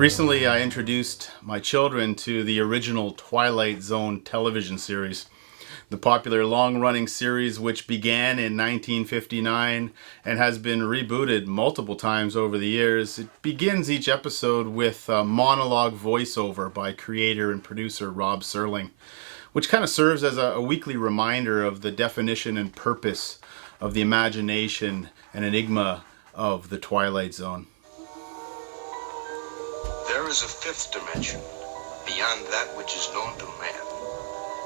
Recently, I introduced my children to the original Twilight Zone television series, the popular long-running series which began in 1959 and has been rebooted multiple times over the years. It begins each episode with a monologue voiceover by creator and producer Rob Serling, which kind of serves as a weekly reminder of the definition and purpose of the imagination and enigma of the Twilight Zone. There is a fifth dimension, beyond that which is known to man.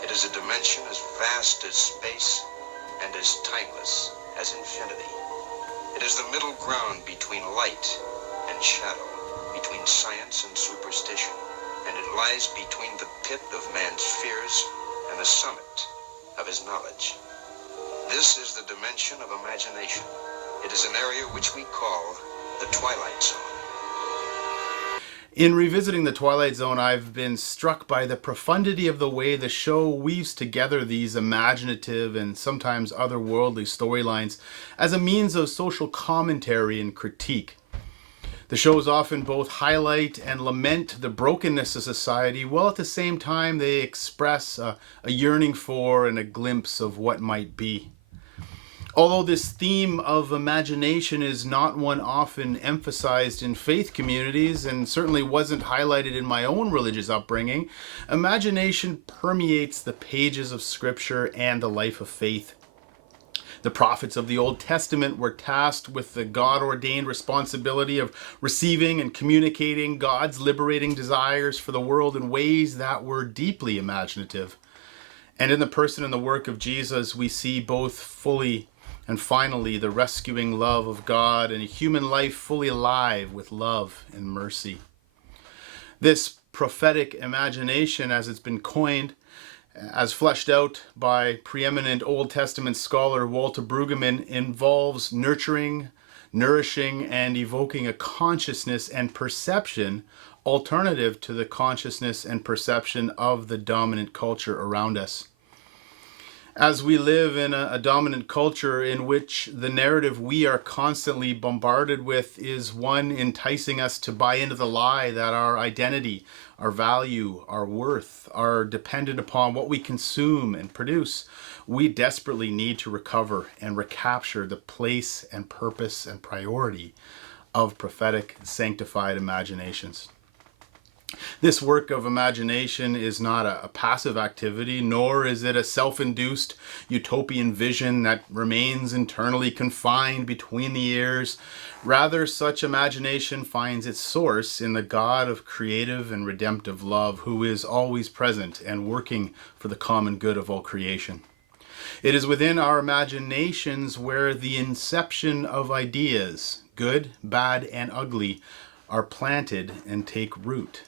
It is a dimension as vast as space and as timeless as infinity. It is the middle ground between light and shadow, between science and superstition, and it lies between the pit of man's fears and the summit of his knowledge. This is the dimension of imagination. It is an area which we call the Twilight Zone. In revisiting the Twilight Zone, I've been struck by the profundity of the way the show weaves together these imaginative and sometimes otherworldly storylines as a means of social commentary and critique. The shows often both highlight and lament the brokenness of society, while at the same time they express a yearning for and a glimpse of what might be. Although this theme of imagination is not one often emphasized in faith communities and certainly wasn't highlighted in my own religious upbringing, imagination permeates the pages of Scripture and the life of faith. The prophets of the Old Testament were tasked with the God-ordained responsibility of receiving and communicating God's liberating desires for the world in ways that were deeply imaginative. And in the person and the work of Jesus, we see both fully and finally, the rescuing love of God and a human life fully alive with love and mercy. This prophetic imagination, as it's been coined, as fleshed out by preeminent Old Testament scholar Walter Brueggemann, involves nurturing, nourishing, and evoking a consciousness and perception alternative to the consciousness and perception of the dominant culture around us. As we live in a dominant culture in which the narrative we are constantly bombarded with is one enticing us to buy into the lie that our identity, our value, our worth are dependent upon what we consume and produce, we desperately need to recover and recapture the place and purpose and priority of prophetic, sanctified imaginations. This work of imagination is not a passive activity, nor is it a self-induced utopian vision that remains internally confined between the ears. Rather, such imagination finds its source in the God of creative and redemptive love, who is always present and working for the common good of all creation. It is within our imaginations where the inception of ideas, good, bad, and ugly, are planted and take root.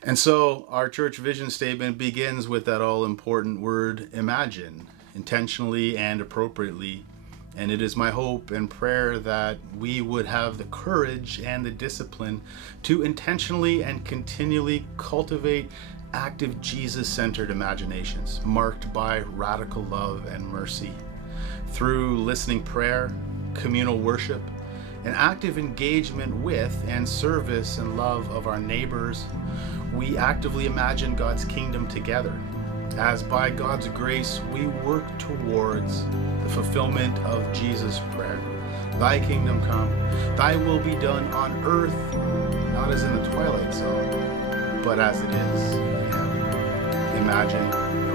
And so our church vision statement begins with that all-important word, imagine, intentionally and appropriately. And it is my hope and prayer that we would have the courage and the discipline to intentionally and continually cultivate active Jesus-centered imaginations marked by radical love and mercy. Through listening prayer, communal worship, and active engagement with and service and love of our neighbors, we actively imagine God's kingdom together, as by God's grace we work towards the fulfillment of Jesus' prayer. Thy kingdom come, thy will be done on earth, not as in the Twilight Zone, but as it is in heaven. Imagine